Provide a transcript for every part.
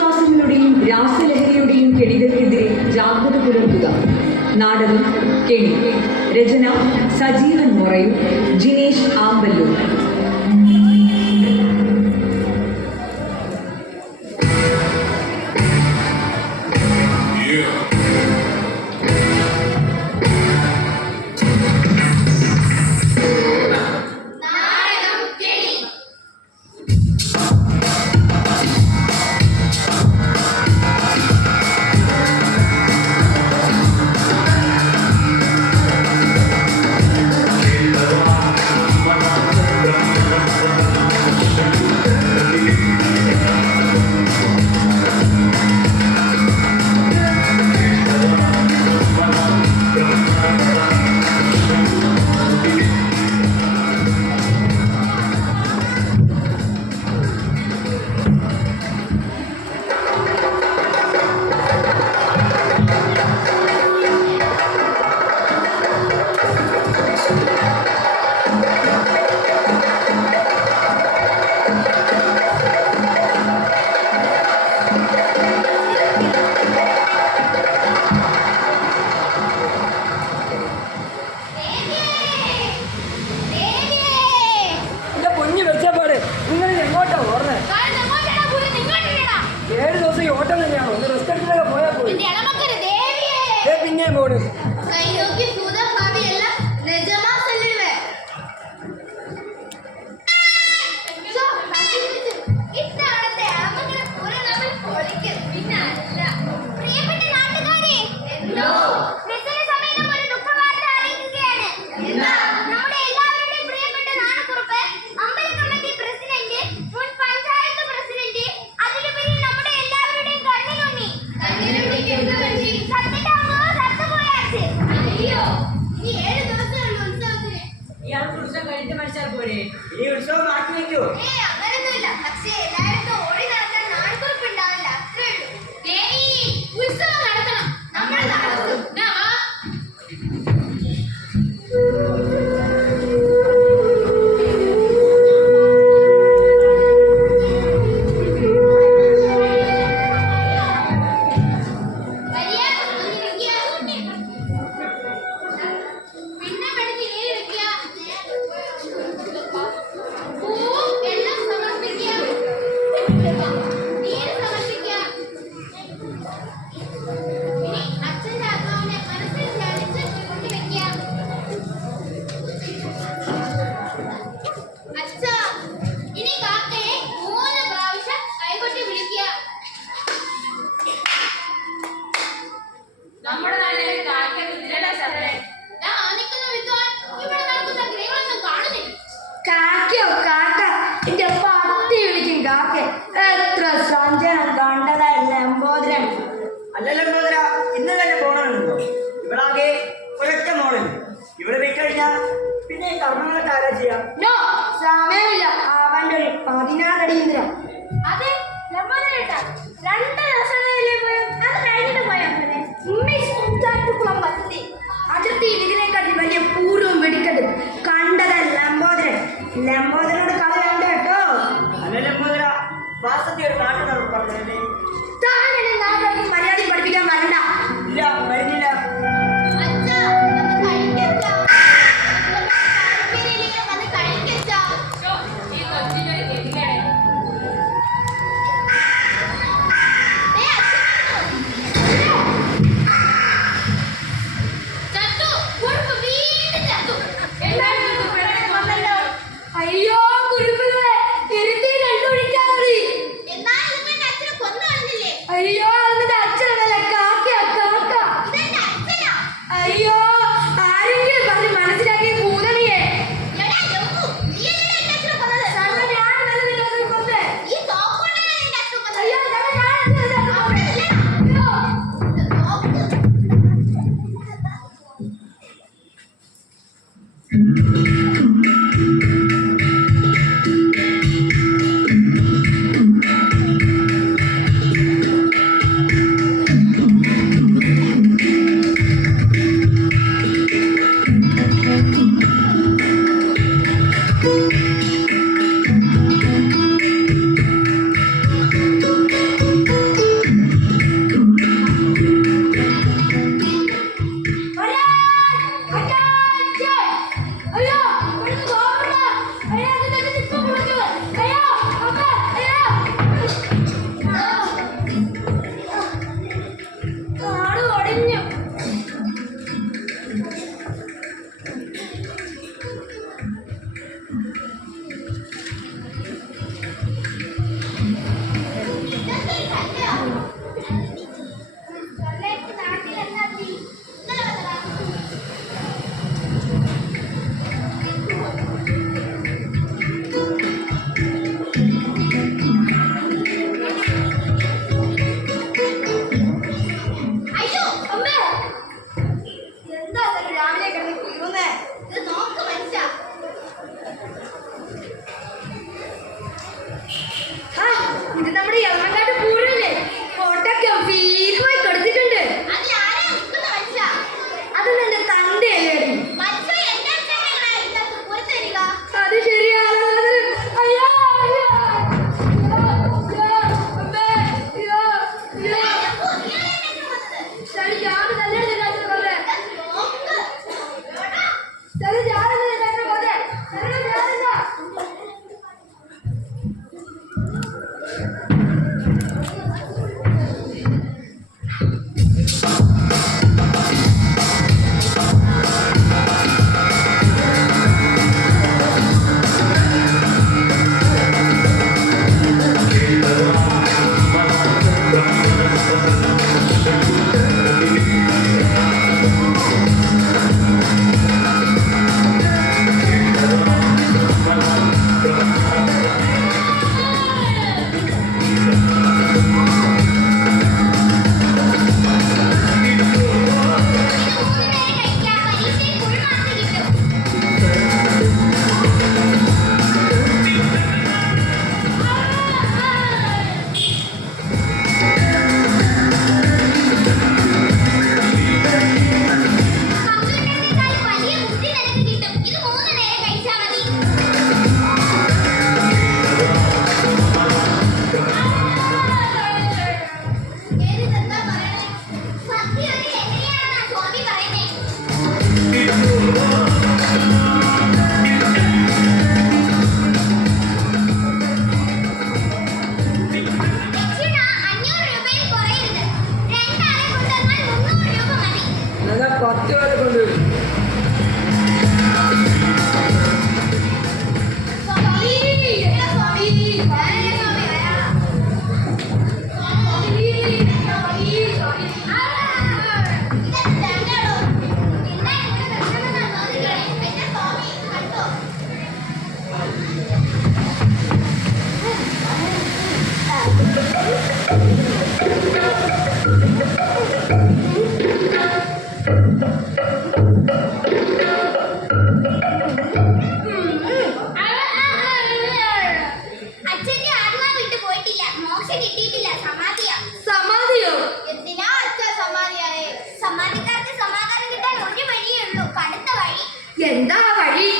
അന്ധവിശ്വാസങ്ങളുടെയും രാസലഹരിയുടെയും കെണികൾക്കെതിരെ ജാഗ്രത പുലർത്തുക. നാടകം കെണി. രചന സജീവൻ മൊറയും ജിനേഷ് ആമ്പല്ലൂർ. അച്ഛന്റെ ആത്മാ വിട്ടു പോയിട്ടില്ല, മോക്ഷം കിട്ടിയിട്ടില്ല, സമാധിയാ. സമാധിയോ? എന്തിനാ അച്ഛ സമാധിയാണ്? സമാധിക്കാർക്ക് സമാധാനം കിട്ടാൻ ഒരു വഴിയേ ഉള്ളൂ, കടുത്ത വഴി. എന്താ വഴി?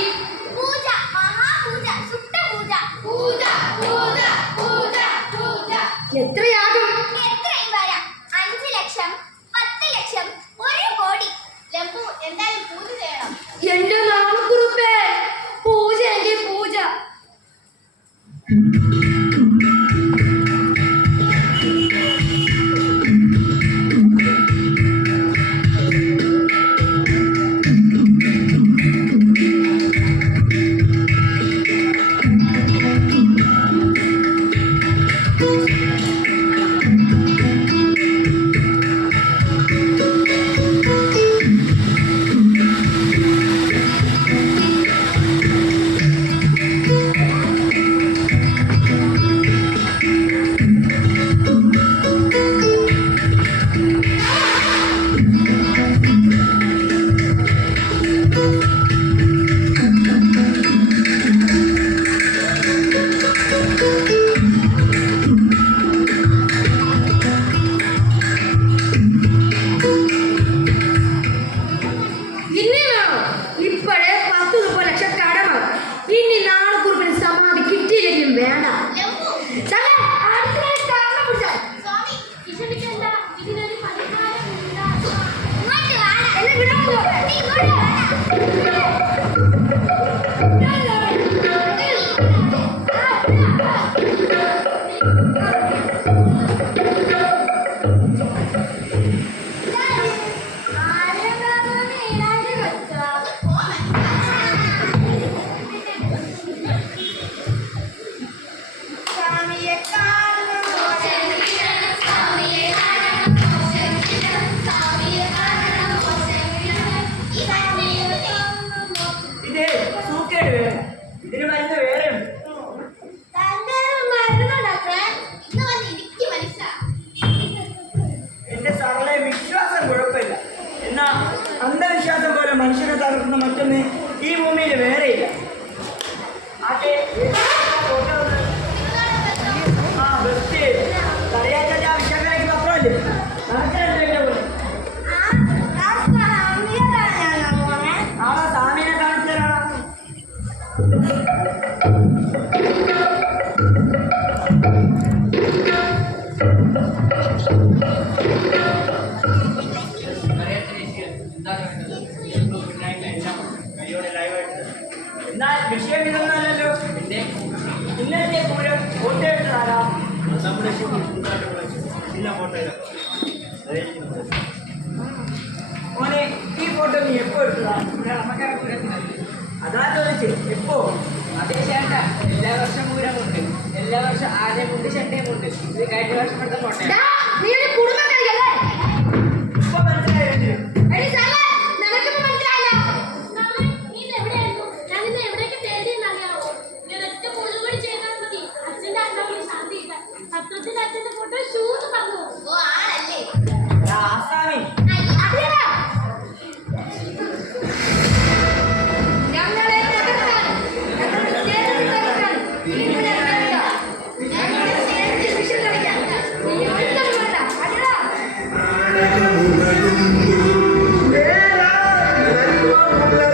പൂജ, മഹാപൂജ, സുട്ടപൂജ. പൂജ പൂജ പൂജ പൂജ. എത്രയാകും? എത്രയും വരാം. 5 ലക്ഷം, 10 ലക്ഷം, 1 കോടി. ലംബു എന്തായാലും പൂജ ചെയ്യണം. എന്റെ നാമക്കുറുപ്പേ, പൂജ എങ്കിൽ പൂജ. ഇനി വേണോ? ഇപ്പോഴേ 10-30 ലക്ഷം കടമാണ്. ഇനി നാളെക്കുറിപ്പിന് സമാധി കിട്ടിയില്ലെങ്കിലും വേണ്ട. ലംബു, ചങ്ങ, അടുത്തതായി കാരണം പിടിച്ചാൽ. സ്വാമി വിഷമിക്കണ്ട, ഇതിനൊരു പരിഹാരമുണ്ട്. ഇങ്ങോട്ട് വാടാ. എന്നെ വിടാമോ? നീ ഇങ്ങോട്ട് വാടാ. ഇത് സൂക്കേട് വേറെ, ഇതിന് മരുന്ന് വേറെ ഉണ്ട്. ഇന്ന് വന്ന് ഇടുക്കി മനസ്സാ. എന്റെ സാറിലെ വിശ്വാസം കുഴപ്പമില്ല, എന്നാ അന്ധവിശ്വാസം പോലെ മനുഷ്യനെ തകർക്കുന്ന മറ്റൊന്ന് ഈ ഭൂമിയിൽ വേറെയില്ല. ആട്ടെ, ആ ബെസ്റ്റ് തലയാറ്റ വിശാഖയ്ക്ക് പത്രമല്ലേ നാളെ സ്വാമിനെ കാണിച്ചു തരാം. എന്നാൽ വിഷയം ഇതൊന്നല്ലോ. ഇന്നത്തെ പൂരം ഫോട്ടോ എടുത്തതാരാ? മോനെ, ഈ ഫോട്ടോ നീ എപ്പോ എടുത്തതാ? അതാ ചോദിച്ചു, എപ്പോ? അതേ ചേട്ട, എല്ലാ വർഷം പൂരമുണ്ട്, എല്ലാ വർഷം ആദ്യമുണ്ട് ചെണ്ടയുമുണ്ട്. ഇത് കഴിഞ്ഞ വർഷം എടുത്ത ഫോട്ടോ. നീ ഒരു കുടുംബം കളിക്കല്ലേ? ഇപ്പൊ മനസ്സിലായോ? നിനക്കിപ്പോ മനസ്സിലായല്ലോ? നീ എവിടെയായിരുന്നു? ഞാൻ ഇന്ന് എവിടേക്ക് തേടിയെന്നറിയാവോ? ഞാൻ ഒറ്റ പൂജ കൂടി ചെയ്താൽ മതി, അച്ഛന്റെ അണ്ണാവിന് ശാന്തി കിട്ടാൻ. പത്രത്തിൽ അച്ഛന്റെ ഫോട്ടോ ഷൂന്ന് പറഞ്ഞു. ഓ ആണല്ലേ? ആസാമി അതിയടാ. ഞങ്ങളെ തകർക്കാൻ, ഞങ്ങളുടെ സ്റ്റേജിൽ തകർക്കാൻ നിങ്ങളെ വേണ്ട. ഞങ്ങളുടെ സ്റ്റേജിൽ വിഷം കളിക്കാൻ നീ ഒരുത്തരും വേണ്ട. അതിയടാ. ും